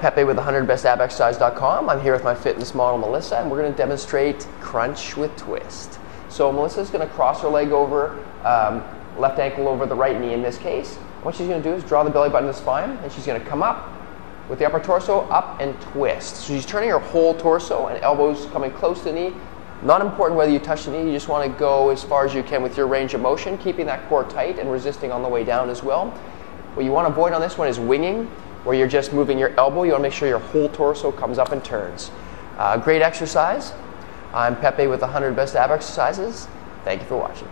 Pepe with 100best-ab-exercises.com. I'm here with my fitness model, Melissa, and we're going to demonstrate crunch with twist. So Melissa's going to cross her leg over, left ankle over the right knee in this case. What she's going to do is draw the belly button to the spine, and she's going to come up with the upper torso, up and twist. So she's turning her whole torso and elbows coming close to the knee. Not important whether you touch the knee, you just want to go as far as you can with your range of motion, keeping that core tight and resisting on the way down as well. What you want to avoid on this one is winging, where you're just moving your elbow. You want to make sure your whole torso comes up and turns. Great exercise. I'm Pepe with 100 Best Ab Exercises. Thank you for watching.